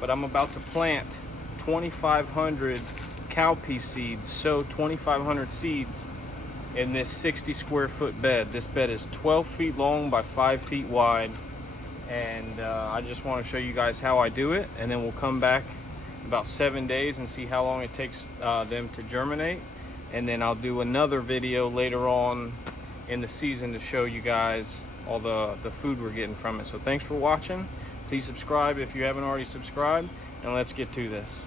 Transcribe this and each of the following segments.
but I'm about to plant 2,500 cowpea seeds, sow 2,500 seeds in this 60 square foot bed. This bed is 12 feet long by 5 feet wide, and I just want to show you guys how I do it, and then we'll come back about 7 days and see how long it takes them to germinate, and then I'll do another video later on in the season to show you guys all the food we're getting from it. So thanks for watching. Please subscribe if you haven't already subscribed, and let's get to this.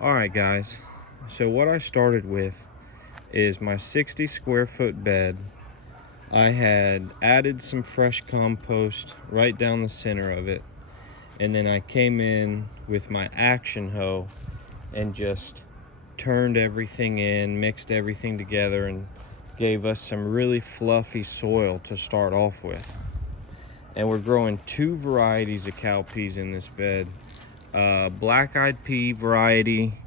All right, guys, so what I started with is my 60 square foot bed. I had added some fresh compost right down the center of it, and then I came in with my action hoe and just turned everything in, mixed everything together, and gave us some really fluffy soil to start off with. And we're growing 2 varieties of cowpeas in this bed. Black-eyed pea variety,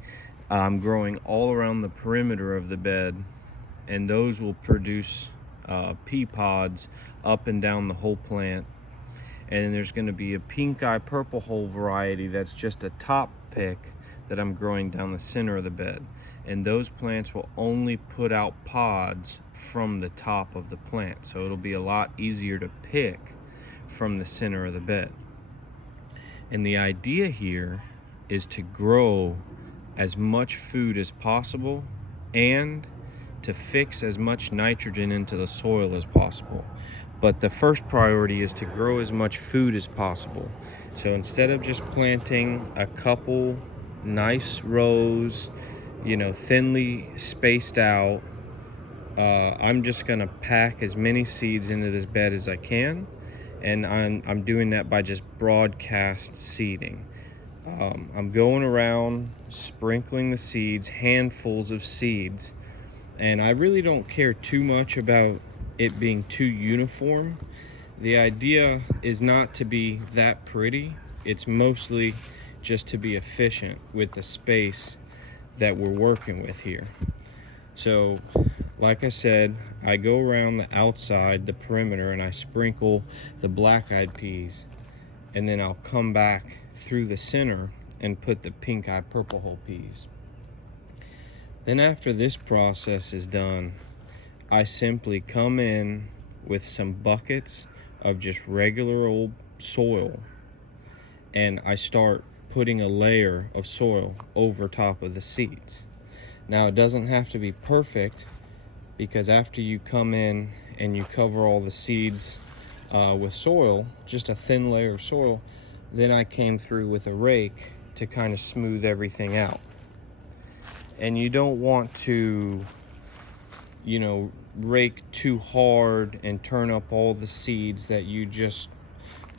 I'm growing all around the perimeter of the bed, and those will produce pea pods up and down the whole plant. And then there's going to be a pink eye purple hole variety that's just a top pick that I'm growing down the center of the bed, and those plants will only put out pods from the top of the plant, so it'll be a lot easier to pick from the center of the bed. And the idea here is to grow as much food as possible and to fix as much nitrogen into the soil as possible. But the first priority is to grow as much food as possible. So instead of just planting a couple nice rows, you know, thinly spaced out, I'm just gonna pack as many seeds into this bed as I can, and I'm doing that by just broadcast seeding. I'm going around sprinkling the seeds, handfuls of seeds, and I really don't care too much about it being too uniform. The idea is not to be that pretty, it's mostly just to be efficient with the space that we're working with here. So like I said, I go around the outside, the perimeter, and I sprinkle the black-eyed peas, and then I'll come back through the center and put the pink-eye purple hole peas. Then after this process is done, I simply come in with some buckets of just regular old soil, and I start putting a layer of soil over top of the seeds. Now, it doesn't have to be perfect, because after you come in and you cover all the seeds with soil, just a thin layer of soil, then I came through with a rake to kind of smooth everything out. And you don't want to, you know, rake too hard and turn up all the seeds that you just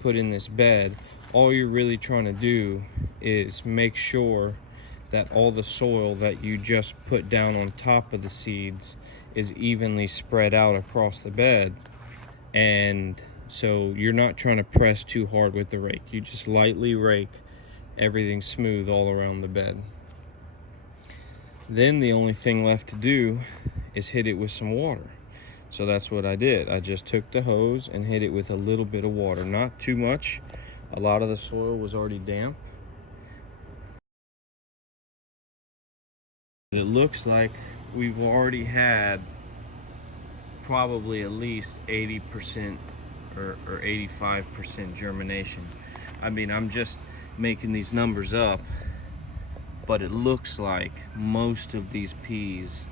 put in this bed. All you're really trying to do is make sure that all the soil that you just put down on top of the seeds is evenly spread out across the bed. And so you're not trying to press too hard with the rake. You just lightly rake everything smooth all around the bed. Then the only thing left to do is hit it with some water. So that's what I did. I just took the hose and hit it with a little bit of water, not too much. A lot of the soil was already damp. It looks like we've already had probably at least 80% or 85% germination. I mean, I'm just making these numbers up, but it looks like most of these peas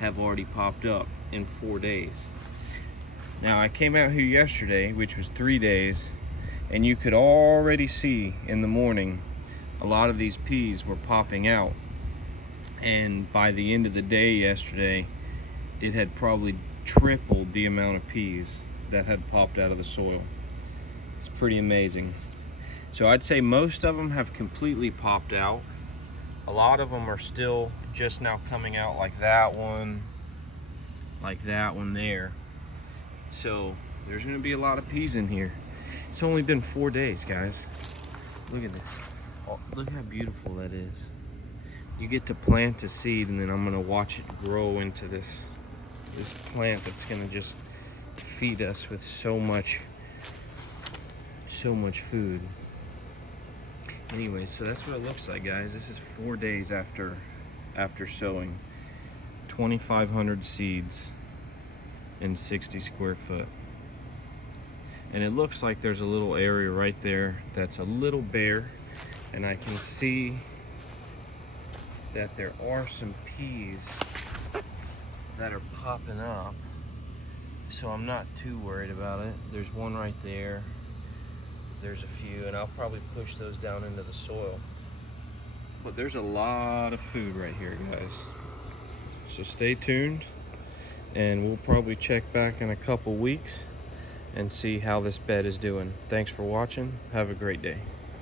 have already popped up in 4 days. Now, I came out here yesterday, which was 3 days, and you could already see in the morning a lot of these peas were popping out. And by the end of the day yesterday, it had probably tripled the amount of peas that had popped out of the soil. It's pretty amazing. So I'd say most of them have completely popped out. A lot of them are still just now coming out, like that one there. So there's gonna be a lot of peas in here. It's only been 4 days, guys. Look at this. Oh, look how beautiful that is. You get to plant a seed, and then I'm gonna watch it grow into this plant that's gonna just feed us with so much food. Anyway, so that's what it looks like, guys. This is 4 days after sowing. 2,500 seeds in 60 square foot. And it looks like there's a little area right there that's a little bare, and I can see that there are some peas that are popping up, so I'm not too worried about it. There's one right there, there's a few, and I'll probably push those down into the soil. But there's a lot of food right here, guys, so stay tuned, and we'll probably check back in a couple weeks and see how this bed is doing. Thanks for watching. Have a great day.